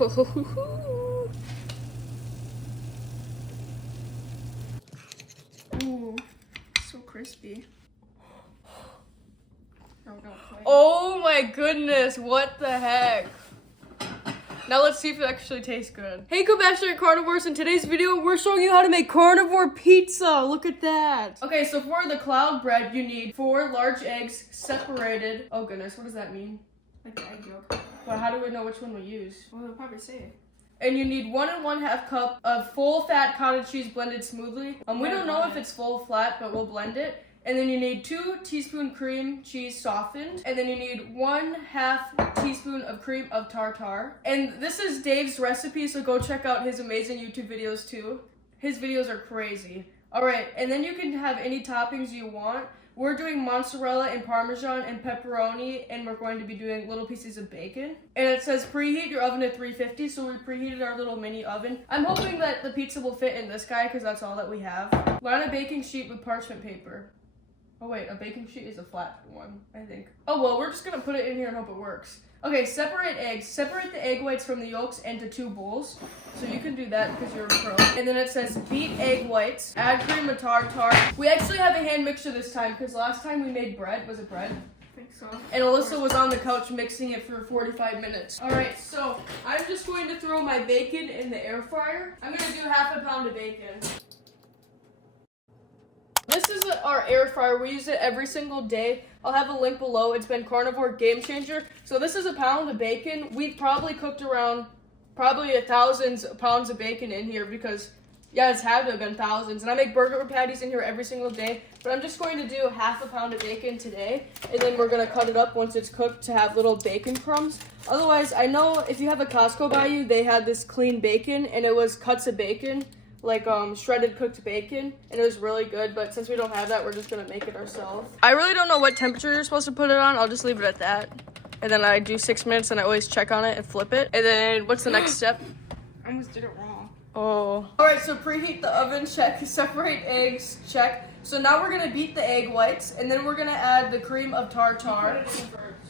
Ooh, so crispy. Oh my goodness, what the heck? Now let's see if it actually tastes good. Hey Compassionate Carnivores, in today's video, we're showing you how to make carnivore pizza. Look at that. Okay, so for the cloud bread, you need 4 large eggs separated. Oh goodness, what does that mean? Like the egg yolk. But how do we know which one we use? Well, they'll probably say it. And you need 1 1/2 cup of full fat cottage cheese blended smoothly. We don't know if it's full flat, but we'll blend it. And then you need 2 teaspoon cream cheese softened. And then you need 1/2 teaspoon of cream of tartar. And this is Dave's recipe, so go check out his amazing YouTube videos too. His videos are crazy. All right, and then you can have any toppings you want. We're doing mozzarella and parmesan and pepperoni, and we're going to be doing little pieces of bacon. And it says preheat your oven to 350, so we preheated our little mini oven. I'm hoping that the pizza will fit in this guy because that's all that we have. Line a baking sheet with parchment paper. Oh wait, a baking sheet is a flat one, I think. Oh well, we're just gonna put it in here and hope it works. Okay, separate eggs. Separate the egg whites from the yolks into 2 bowls. So you can do that because you're a pro. And then it says beat egg whites, add cream of tartar. We actually have a hand mixer this time because last time we made bread. Was it bread? I think so. And Alyssa was on the couch mixing it for 45 minutes. All right, so I'm just going to throw my bacon in the air fryer. I'm gonna do 1/2 pound of bacon. This is our air fryer. We use it every single day. I'll have a link below. It's been Carnivore Game Changer. So this is 1 pound of bacon. We've probably cooked around 1,000 pounds of bacon in here because, yeah, it's had to have been thousands. And I make burger patties in here every single day. But I'm just going to do 1/2 pound of bacon today. And then we're going to cut it up once it's cooked to have little bacon crumbs. Otherwise, I know if you have a Costco by you, they had this clean bacon. And it was cuts of bacon. Like shredded cooked bacon, and it was really good, but since we don't have that, we're just gonna make it ourselves. I really don't know what temperature you're supposed to put it on. I'll just leave it at that. And then I do 6 minutes, and I always check on it and flip it. And then what's the next step? I almost did it wrong. Oh. All right, so preheat the oven, check. Separate eggs, check. So now we're gonna beat the egg whites, and then we're gonna add the cream of tartar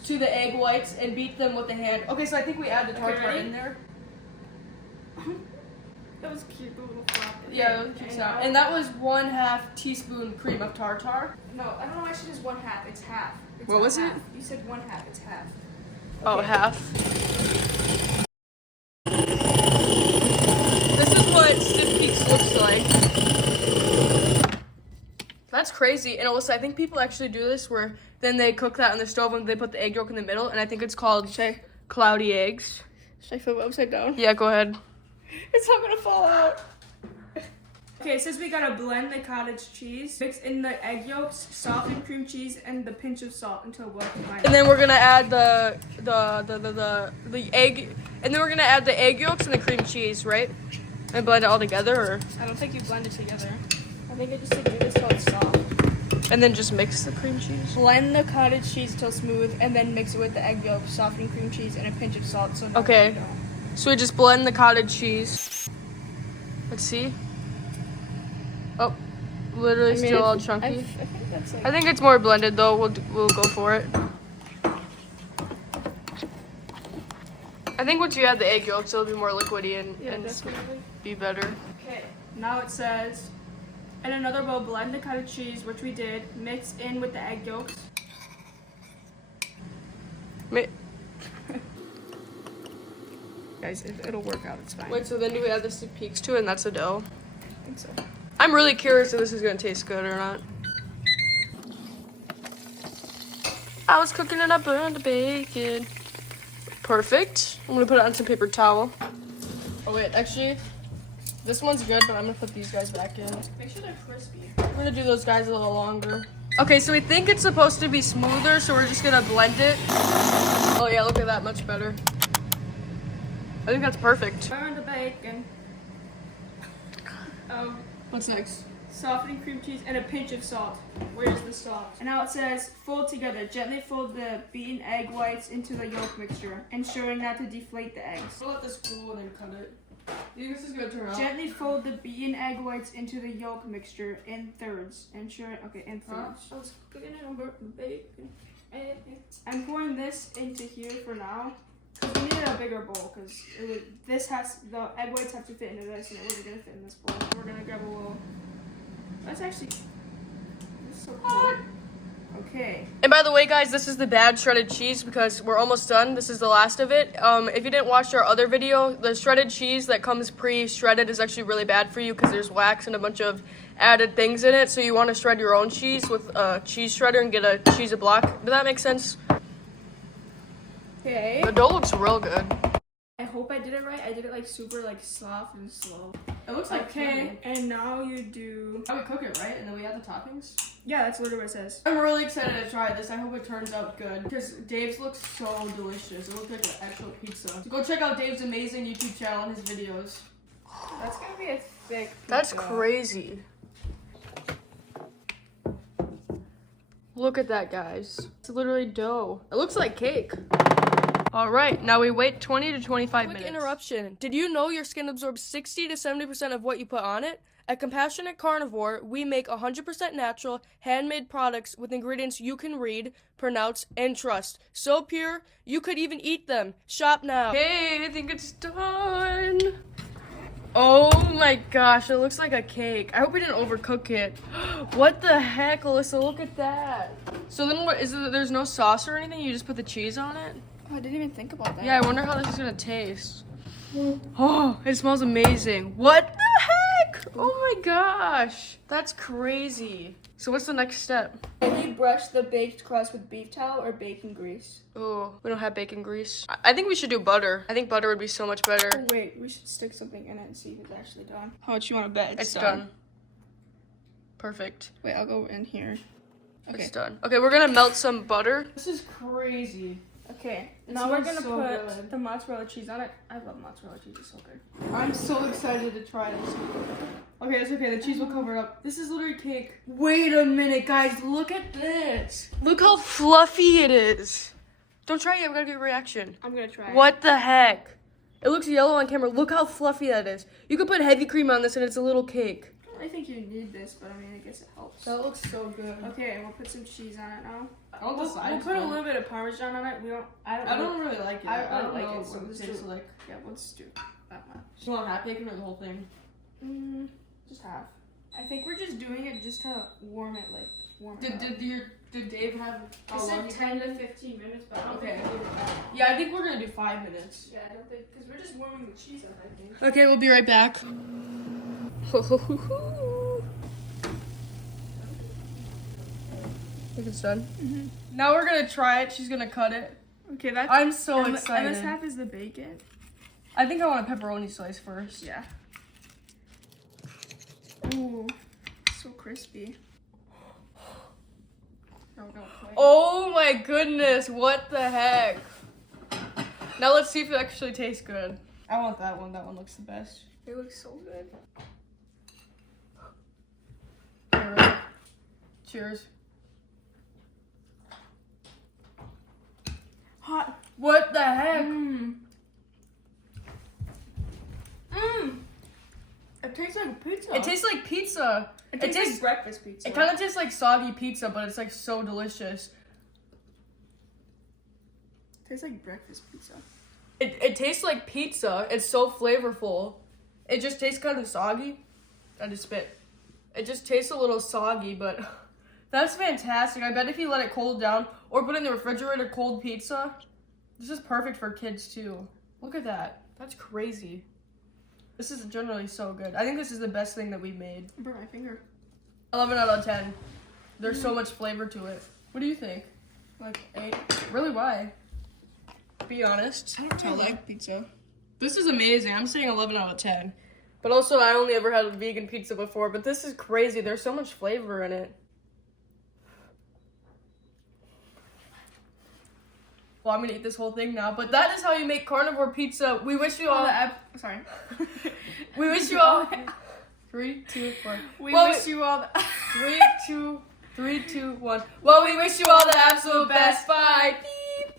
to the egg whites and beat them with the hand. Okay, so I think we add the tartar in there. That was cute, the little flap. Yeah, that was cute sound. And that was 1/2 teaspoon cream of tartar. No, I don't know why she says 1/2. It's half. It's What was half. it? You said 1/2. It's half. Oh, Okay. half. This is what stiff peaks looks like. That's crazy. And Alyssa, I think people actually do this where then they cook that on the stove and they put the egg yolk in the middle, and I think it's called cloudy eggs. Should I flip it upside down? Yeah, go ahead. It's not gonna fall out. Okay, it says we gotta blend the cottage cheese, mix in the egg yolks, soften cream cheese, and the pinch of salt until well combined. And then we're gonna add the egg, and then we're gonna add the egg yolks and the cream cheese, right? And blend it all together, or? I don't think you blend it together. I think I just like do this till it's soft. And then just mix the cream cheese. Blend the cottage cheese till smooth, and then mix it with the egg yolk, soften cream cheese, and a pinch of salt. So Okay. So we just blend the cottage cheese. Let's see. Oh, literally still all chunky. I think that's like. I think it's more blended though. We'll go for it. I think once you add the egg yolks, it'll be more liquidy and Definitely. be better. Okay. Now it says, in another bowl, blend the cottage cheese, which we did. Mix in with the egg yolks. Guys, it'll work out. It's fine. Wait, so then do we add the stiff peaks to it, and that's the dough? I think so. I'm really curious if this is gonna taste good or not. I was cooking and I burned the bacon. Perfect. I'm gonna put it on some paper towel. Oh wait, actually, this one's good, but I'm gonna put these guys back in. Make sure they're crispy. We're gonna do those guys a little longer. Okay, so we think it's supposed to be smoother, so we're just gonna blend it. Oh yeah, look at that, much better. I think that's perfect. Burn the bacon. What's next? Softening cream cheese and a pinch of salt. Where's the salt? And now it says fold together. Gently fold the beaten egg whites into the yolk mixture, ensuring not to deflate the eggs. We'll let this cool and then cut it. Do you think this is gonna turn out? Gently fold the beaten egg whites into the yolk mixture in thirds, ensuring in thirds. I was cooking it on bacon. I'm pouring this into here for now. We needed a bigger bowl because the egg whites have to fit into this, and it wasn't gonna fit in this bowl. So we're gonna grab a little. That's so cool. Okay. And by the way, guys, this is the bad shredded cheese because we're almost done. This is the last of it. If you didn't watch our other video, the shredded cheese that comes pre-shredded is actually really bad for you because there's wax and a bunch of added things in it. So you want to shred your own cheese with a cheese shredder and get a cheese block. Does that make sense? Okay. The dough looks real good. I hope I did it right. I did it like super like soft and slow. It looks like okay. And now you do. How we cook it, right? And then we add the toppings. Yeah, that's literally what it says. I'm really excited to try this. I hope it turns out good because Dave's looks so delicious. It looks like an actual pizza. So go check out Dave's amazing YouTube channel and his videos. That's gonna be a thick pizza. That's crazy. Look at that, guys. It's literally dough. It looks like cake. All right, now we wait 20 to 25 minutes. Quick interruption. Did you know your skin absorbs 60 to 70% of what you put on it? At Compassionate Carnivore, we make 100% natural, handmade products with ingredients you can read, pronounce, and trust. So pure, you could even eat them. Shop now. Hey, I think it's done. Oh my gosh, it looks like a cake. I hope we didn't overcook it. What the heck, Alyssa? Look at that. So then what is it? There's no sauce or anything? You just put the cheese on it? Oh, I didn't even think about that. Yeah, I wonder how this is gonna taste. Oh, it smells amazing. What the heck? Oh my gosh. That's crazy. So what's the next step? Can you brush the baked crust with beef tallow or bacon grease? Oh, we don't have bacon grease. I think we should do butter. I think butter would be so much better. Oh, wait, we should stick something in it and see if it's actually done. How much you want to bet It's done. Perfect. Wait, I'll go in here. Okay. It's done. Okay, we're gonna melt some butter. This is crazy. Okay, It now we're smells gonna so put good. the mozzarella cheese on it. I love mozzarella cheese, it's so good. I'm so excited to try this. Okay, it's okay. The cheese will cover it up. This is literally cake. Wait a minute, guys. Look at this. Look how fluffy it is. Don't try it. We gotta get a reaction. I'm gonna try it. What the heck? It looks yellow on camera. Look how fluffy that is. You could put heavy cream on this and it's a little cake. I think you need this, but I mean, I guess it helps. That looks so good. Okay, and we'll put some cheese on it now. We'll put a little bit of Parmesan on it. I don't really like it. I don't like know it, so what let's it tastes do- like. Yeah, let's do that much. You want half bacon or the whole thing? Just half. I think we're just doing it just to warm it up. Did Dave have? It said 10 to 15 minutes, but I don't think we did that. Yeah, I think we're gonna do 5 minutes. Yeah, I don't think, because we're just warming the cheese up, I think. Okay, we'll be right back. I think it's done. Now we're gonna try it. She's gonna cut it. Okay, that's. I'm so and excited. And this half is the bacon. I think I want a pepperoni slice first. Yeah. Ooh, so crispy. Oh my goodness, what the heck? Now let's see if it actually tastes good. I want that one. That one looks the best. It looks so good. Okay, ready? Cheers. Hot. What the heck? It tastes like pizza. It tastes like pizza. It tastes like breakfast pizza. It kind of tastes like soggy pizza, but it's like so delicious. It tastes like breakfast pizza. It tastes like pizza. It's so flavorful. It just tastes kind of soggy. I just spit. It just tastes a little soggy, but that's fantastic. I bet if you let it cool down or put it in the refrigerator, cold pizza, this is perfect for kids too. Look at that. That's crazy. This is generally so good. I think this is the best thing that we've made. I burnt my finger. 11 out of 10. There's so much flavor to it. What do you think? Like 8. Really, why? Be honest. I don't really like pizza. This is amazing. I'm saying 11 out of 10. But also, I only ever had a vegan pizza before, but this is crazy. There's so much flavor in it. Well, I'm gonna eat this whole thing now, but that is how you make carnivore pizza. We wish you all... Sorry. We wish you all... 3, 2, 1. We wish you all the... 3, 2, 1. Well, we wish you all the absolute best. Bye. Beep.